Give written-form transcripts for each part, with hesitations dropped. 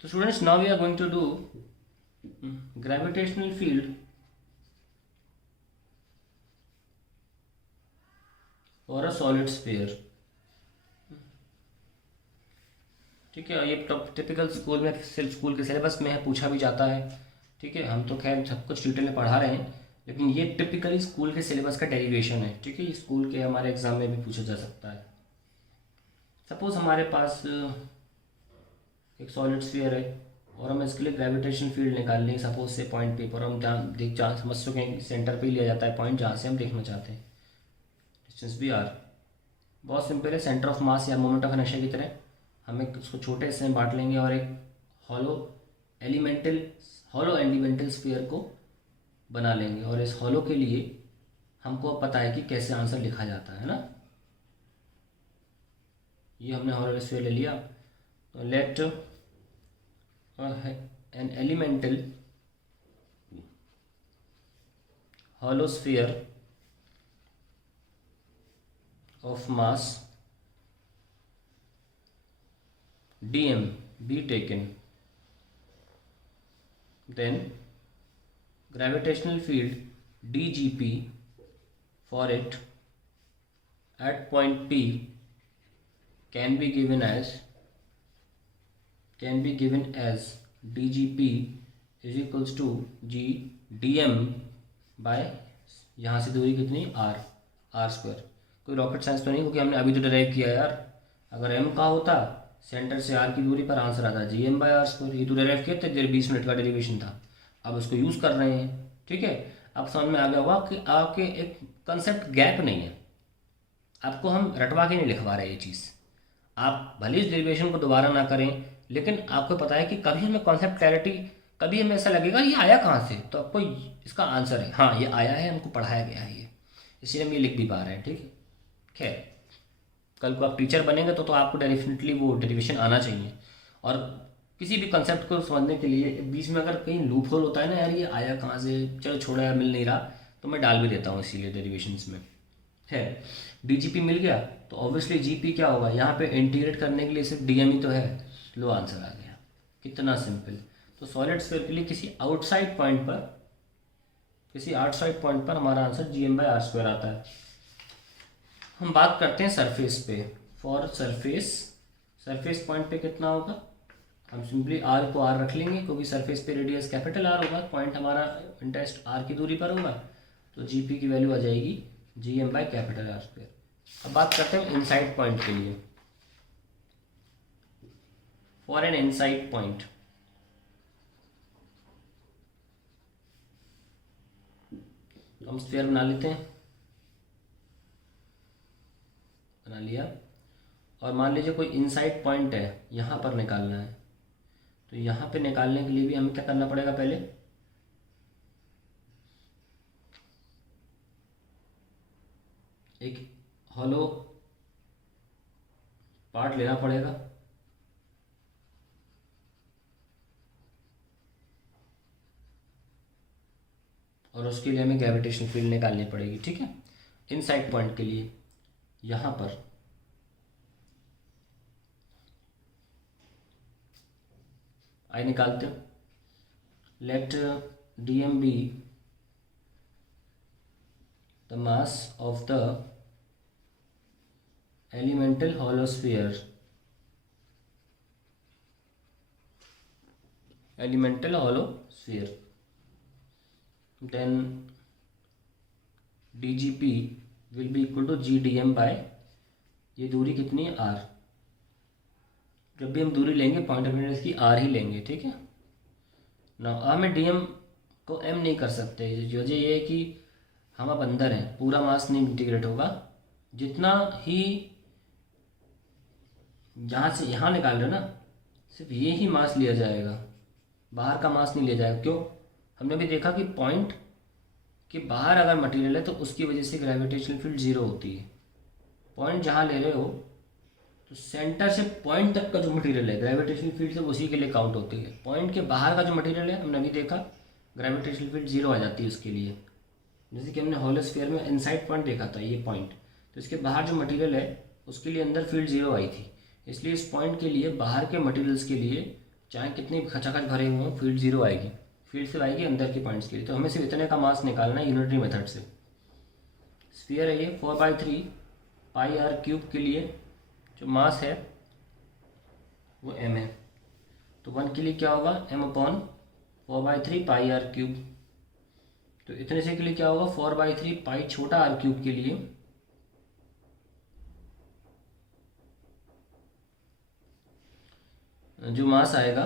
So students, now we are going to do gravitational field for a solid sphere. ठीक है, ये typical school में school के syllabus में है, पूछा भी जाता है। ठीक है, हम तो खैर सब कुछ डिटेल में पढ़ा रहे हैं, लेकिन ये टिपिकली स्कूल के सिलेबस का डेरिवेशन है। ठीक है, ये स्कूल के हमारे एग्जाम में भी पूछा जा सकता है। सपोज हमारे पास एक सॉलिड स्फीयर है और हम इसके लिए ग्रेविटेशन फील्ड निकाल लें सपोज से पॉइंट पे, और हम जहाँ समझ सकें कि सेंटर पे ही लिया जाता है पॉइंट जहाँ से हम देखना चाहते हैं, डिस्टेंस भी आर। बहुत सिंपल है, सेंटर ऑफ मास या मोमेंट ऑफ इनर्शिया की तरह हम एक उसको छोटे हिस्से में बांट लेंगे और एक हॉलो एलिमेंटल स्फीयर को बना लेंगे, और इस हॉलो के लिए हमको अब पता है कि कैसे आंसर लिखा जाता है ना। ये हमने हॉलो स्फीयर ले लिया, तो let an elemental hollow sphere of mass dm be taken, then gravitational field dgp for it at point p can be given as dgp is equals to g dm by, यहाँ से दूरी कितनी r square. कोई rocket science तो नहीं, क्योंकि हमने अभी तो डिराइव किया यार। अगर एम का होता सेंटर से आर की दूरी पर, आंसर आता G M by R square. ये तो डिराइव किया था, 20 मिनट का डेरिवेशन था, अब उसको यूज़ कर रहे हैं। ठीक है, अब समझ में आ गया होगा कि आपके एक कंसेप्ट गैप नहीं है, आपको हम रटवा के नहीं लिखवा रहे ये चीज़। आप भले इस डेरिवेशन को दोबारा ना करें, लेकिन आपको पता है कि कभी हमें कॉन्सेप्ट क्लैरिटी, कभी हमें ऐसा लगेगा ये आया कहाँ से, तो आपको इसका आंसर है हाँ ये आया है, हमको पढ़ाया गया है ये, इसलिए हम ये लिख भी पा रहे हैं। ठीक है, खैर कल को आप टीचर बनेंगे तो आपको डेफिनेटली वो डेरिवेशन आना चाहिए। और किसी भी कंसेप्ट को समझने के लिए बीच में अगर कहीं लूप होल होता है ना, यार ये आया कहाँ से, चलो छोड़ा यार मिल नहीं रहा, तो मैं डाल भी देता हूँ इसीलिए डेरिवेशंस में। है डीजीपी मिल गया तो ऑब्वियसली जीपी क्या होगा, यहाँ पे इंटीग्रेट करने के लिए सिर्फ डीएम ही तो है, लो आंसर आ गया, कितना सिंपल। तो सॉलिड स्फीयर के लिए किसी आउटसाइड पॉइंट पर हमारा answer G M by R square आता है। हम बात करते हैं सरफेस पे। फॉर सरफेस पॉइंट पे कितना होगा, हम सिंपली आर को आर रख लेंगे, क्योंकि सरफेस पे रेडियस कैपिटल आर होगा, पॉइंट हमारा इंटरेस्ट आर की दूरी पर होगा, तो जीपी की वैल्यू आ जाएगी G M by capital R square. अब बात करते हैं इनसाइड पॉइंट के लिए। फॉर एन इनसाइड पॉइंट, हम स्फीयर बना लेते हैं, बना लिया, और मान लीजिए कोई इनसाइड पॉइंट है यहाँ पर निकालना है, तो यहाँ पे निकालने के लिए भी हमें क्या करना पड़ेगा, पहले एक हॉलो पार्ट लेना पड़ेगा, और उसके लिए हमें ग्रेविटेशन फील्ड निकालनी पड़ेगी। ठीक है, इनसाइड पॉइंट के लिए यहाँ पर आई निकालते हैं, let D M be the mass of the elemental hollow sphere, then dgp will be equal to gdm by, ये दूरी कितनी है r, जब भी हम दूरी लेंगे पॉइंट ऑफ इंटरेस्ट की r ही लेंगे। ठीक है ना, हमें dm को m नहीं कर सकते, वजह ये है कि हम अब अंदर हैं, पूरा मास नहीं इंटीग्रेट होगा, जितना ही यहाँ से यहाँ निकाल रहे ना, सिर्फ ये ही मास लिया जाएगा, बाहर का मास नहीं लिया जाएगा। क्यों, हमने भी देखा कि पॉइंट के बाहर अगर मटेरियल है तो उसकी वजह से ग्रेविटेशनल फील्ड जीरो होती है। पॉइंट जहाँ ले रहे हो तो सेंटर से पॉइंट तक का जो मटेरियल है ग्रेविटेशनल फील्ड से उसी के लिए काउंट होती है। पॉइंट के बाहर का जो मटेरियल है हमने अभी देखा ग्रेविटेशनल फील्ड जीरो आ जाती है उसके लिए, जैसे कि हमने हॉलो स्फीयर में इनसाइड पॉइंट देखा था ये पॉइंट, तो इसके बाहर जो मटेरियल है उसके लिए अंदर फील्ड जीरो आई थी, इसलिए इस पॉइंट के लिए बाहर के मटेरियल्स के लिए चाहे कितनी खचाखच भरे हुए हों, फील्ड जीरो आएगी, फील्ड सिर्फ आएगी अंदर के पॉइंट्स के लिए। तो हमें सिर्फ इतने का मास निकालना है यूनिटरी मेथड से। स्फीयर है ये 4/3 पाई आर क्यूब के लिए जो मास है वो m है। तो 1 के लिए क्या होगा, m/4/3 पाई आर क्यूब। तो इतने से के लिए क्या होगा, 4/3 पाई छोटा आर क्यूब के लिए जो मास आएगा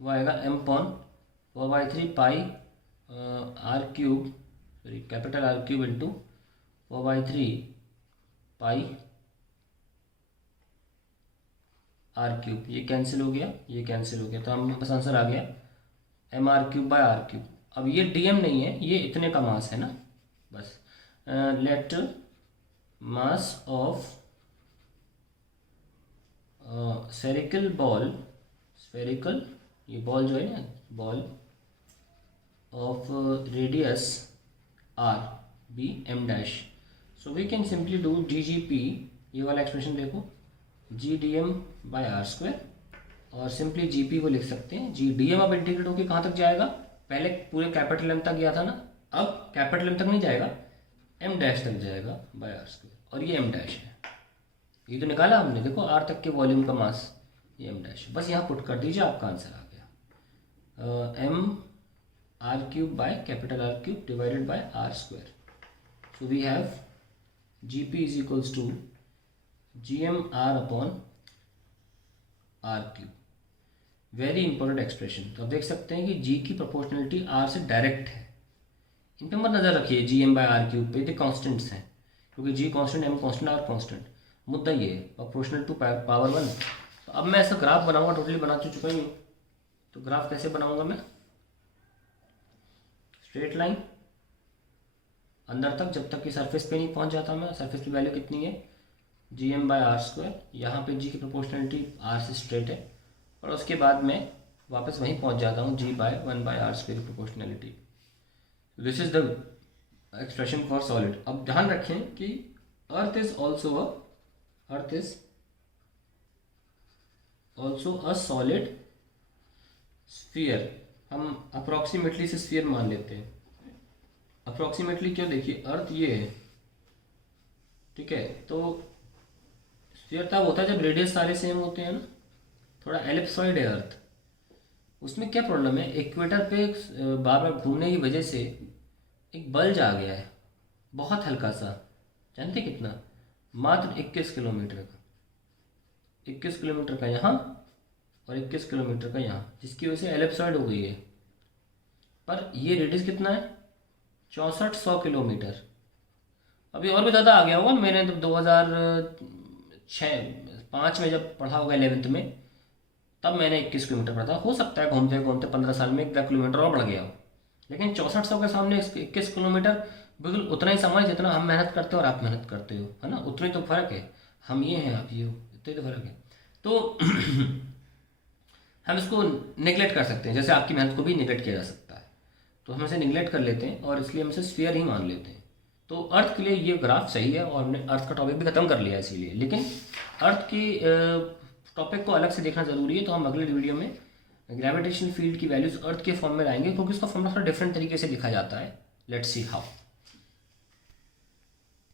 वो आएगा m/4/3 pi R cube, sorry capital R cube into 4/3 pi R cube. ये कैंसिल हो गया, ये कैंसिल हो गया, तो हम बस आंसर आ गया mr³/r³। अब ये dm नहीं है, ये इतने का मास है ना, बस let mass of spherical ball, spherical ये बॉल जो है ना, ball of radius r be m'। So we can simply do GGP, ये वाला एक्सप्रेशन देखो, GDM/r², और सिंपली GP को लिख सकते हैं GDM। अब इंटीग्रेट होकर कहाँ तक जाएगा, पहले पूरे कैपिटल M तक गया था ना, अब कैपिटल M तक नहीं जाएगा, M' तक जाएगा r², और ये M' है। ये तो निकाला हमने, देखो R तक के वॉल्यूम का मास ये M', बस यहाँ पुट कर दीजिए, आपका आंसर आ गया mr³/R³ divided by r²। So we have GP is equals to GMR/r³। Very important expression. तो आप देख सकते हैं कि G की प्रोपोर्शनलिटी R से डायरेक्ट है। इन पर मत नज़र रखिए GM/r³ पे, ये कॉन्स्टेंट्स हैं, क्योंकि G constant, M constant, R constant. मुद्दा ये है प्रोपोर्शनल टू पावर 1। तो अब मैं ऐसा ग्राफ बनाऊंगा, टोटली बना चुका ही हूँ। तो ग्राफ कैसे बनाऊंगा मैं, स्ट्रेट लाइन अंदर तक, जब तक कि सरफेस पे नहीं पहुंच जाता मैं। सरफेस की वैल्यू कितनी है, GM/r²। यहाँ पे G की प्रोपोर्शनलिटी R से स्ट्रेट है, और उसके बाद मैं वापस वहीं पहुंच जाता हूँ G/1/r² की proportionality. This is the expression for solid. अब ध्यान रखें कि earth is also a solid sphere. हम अप्रोक्सीमेटली से स्फीयर मान लेते हैं। अप्रोक्सीमेटली क्यों, देखिए अर्थ ये है, ठीक है। तो स्फीयर तब होता है जब रेडियस सारे सेम होते हैं ना, थोड़ा एलिप्सॉइड है अर्थ। उसमें क्या प्रॉब्लम है, इक्वेटर पे बार बार घूमने की वजह से एक बल्ज आ गया है, बहुत हल्का सा, जानते कितना, मात्र 21 किलोमीटर का। 21 किलोमीटर का यहाँ और 21 किलोमीटर का यहाँ, जिसकी वजह से एलिप्सॉइड हो गई है। पर ये रेडियस कितना है, 6400 किलोमीटर। अभी और भी ज़्यादा आ गया होगा, मैंने तो 2006-05 में जब पढ़ा होगा 11th में, तब मैंने 21 किलोमीटर पढ़ा था। हो सकता है घूमते घूमते 15 साल में 1 किलोमीटर और बढ़ गया हो, लेकिन 6400 के सामने 21 किलोमीटर बिल्कुल उतना ही समय जितना हम मेहनत करते हो और आप मेहनत करते हो, है ना, उतनी तो फर्क है। हम ये हैं, आप ये हो, इतने तो फर्क है। तो हम इसको निगलेक्ट कर सकते हैं, जैसे आपकी मेहनत को भी निगलेक्ट किया जा सकता है। तो हम इसे निगलेक्ट कर लेते हैं और इसलिए हम इसे स्फीयर ही मान लेते हैं। तो अर्थ के लिए ये ग्राफ सही है, और हमने अर्थ का टॉपिक भी खत्म कर लिया इसीलिए। लेकिन अर्थ की टॉपिक को अलग से देखना ज़रूरी है। तो हम अगले वीडियो में ग्रेविटेशन फील्ड की वैल्यूज अर्थ के फॉर्म में लाएंगे, क्योंकि उसका फॉर्मूला थोड़ा डिफरेंट तरीके से लिखा जाता है। Let's see how.